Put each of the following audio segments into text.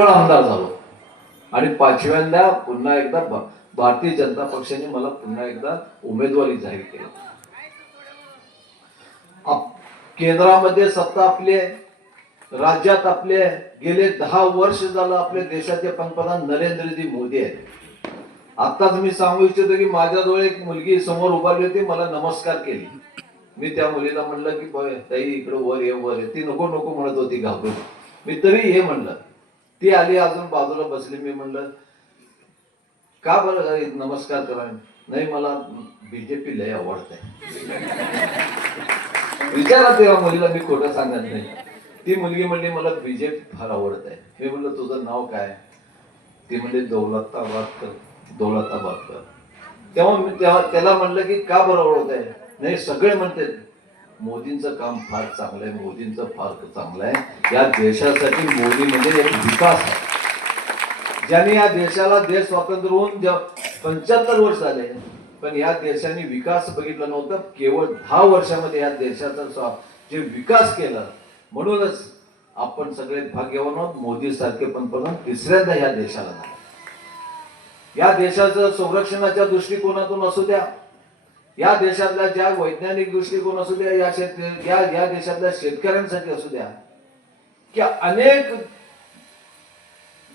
वेळा आमदार झालो आणि पाचव्यांदा पुन्हा एकदा भारतीय जनता पक्षाने मला पुन्हा एकदा उमेदवारी जाहीर केली. केंद्रामध्ये सत्ता आपली आहे राज्यात आपले गेले दहा वर्ष झालं आपल्या देशाचे पंतप्रधान नरेंद्रजी मोदी आहेत. आताच मी सांगू इच्छितो की माझ्याजवळ एक मुलगी समोर उभारली होती मला नमस्कार केली. मी त्या मुलीला म्हणलं की ताई इकडे वर ये वर ये. ती नको नको म्हणत होती घाबरून. मी तरी हे म्हणलं ती आली अजून बाजूला बसली. मी म्हणलं का बरं नमस्कार करा नाही मला बीजेपी लय आवडते विचारा तेव्हा मुलीला मी खोटं सांगत नाही. ती मुलगी म्हणली मला बीजेपी फार आवडत आहे मी म्हणलं तुझं नाव काय? ती म्हणली दौलताबाद कर तेव्हा मी तेव्हा त्याला म्हणलं की का बरं आवडत आहे नाही सगळे म्हणते मोदींचं काम फार चांगलं आहे मोदींचं फार चांगलं आहे. या देशासाठी मोदी म्हणजे एक विकास आहे. ज्यांनी या देशाला देश स्वातंत्र्य होऊन पंच्याहत्तर वर्ष झाले पण या देशाने विकास बघितला नव्हता. केवळ दहा वर्षामध्ये या देशाचा स्वा- जे विकास केला. म्हणूनच आपण सगळे भाग्यवान आहोत. मोदी सारखे पंतप्रधान तिसऱ्यांदा या देशाला या देशाचं संरक्षणाच्या दृष्टिकोनातून असू द्या या देशातल्या ज्या वैज्ञानिक दृष्टिकोन असू द्या या शेत या या देशातल्या शेतकऱ्यांसाठी असू द्या की अनेक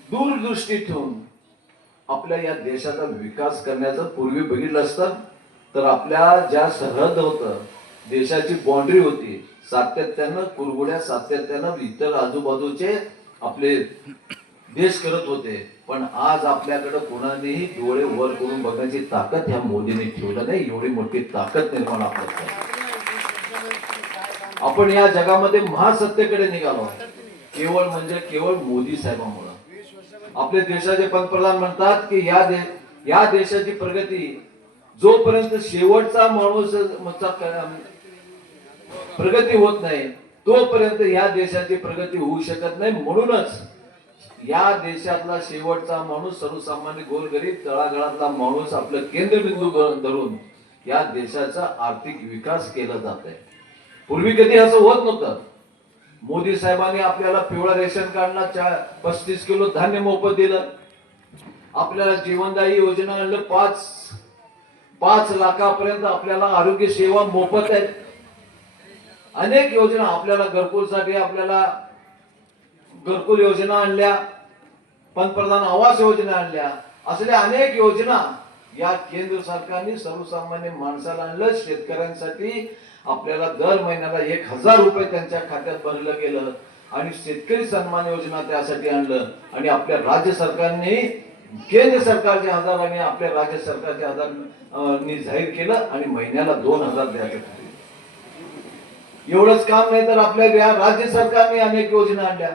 दूरदृष्टी ठेवून आपल्या या देशाचा विकास करण्याचं पूर्वी बघितलं असतं तर आपल्या ज्या सरहद होतं देशाची बाउंड्री होती सातत्यानं कुरगुड्या सातत्यानं इतर आजूबाजूचे आपले देश करत होते. पण आज आपल्याकडे कोणानेही डोळे वर करून बघण्याची ताकद ह्या मोदीने ठेवलं नाही. एवढी मोठी ताकद निर्माण आपल्यात आपण या जगामध्ये महासत्तेकडे निघालो. केवळ म्हणजे केवळ मोदी साहेबांमुळे. आपले देशाचे पंतप्रधान म्हणतात की या दे या देशाची प्रगती जोपर्यंत शेवटचा माणूस प्रगती होत नाही तोपर्यंत या देशाची प्रगती होऊ शकत नाही. म्हणूनच या देशातला शेवटचा माणूस सर्वसामान्य गोरगरीब तळागाळातला माणूस आपलं केंद्रबिंदू धरून या देशाचा आर्थिक विकास केला जात आहे. पूर्वी कधी असं होत नव्हतं. मोदी साहेबांनी आपल्याला पिवळा रेशन कार्डला चार पस्तीस किलो धान्य मोफत दिलं. आपल्याला जीवनदायी योजना आणलं पाच पाच लाखापर्यंत आपल्याला आरोग्य सेवा मोफत आहेत अनेक योजना आपल्याला घरकुलसाठी आपल्याला घरकुल योजना आणल्या पंतप्रधान आवास योजना आणल्या असल्या अनेक योजना या केंद्र सरकारने सर्वसामान्य माणसाला आणलं शेतकऱ्यांसाठी आपल्याला दर महिन्याला एक हजार रुपये त्यांच्या खात्यात भरलं गेलं आणि शेतकरी सन्मान योजना त्यासाठी आणलं. आणि आपल्या राज्य सरकारने केंद्र सरकारच्या हजाराने आपल्या राज्य सरकारच्या हजारांनी जाहीर केलं आणि महिन्याला दोन हजार द्यायचं एवढंच काम नाही तर आपल्या या राज्य सरकारने अनेक योजना आणल्या.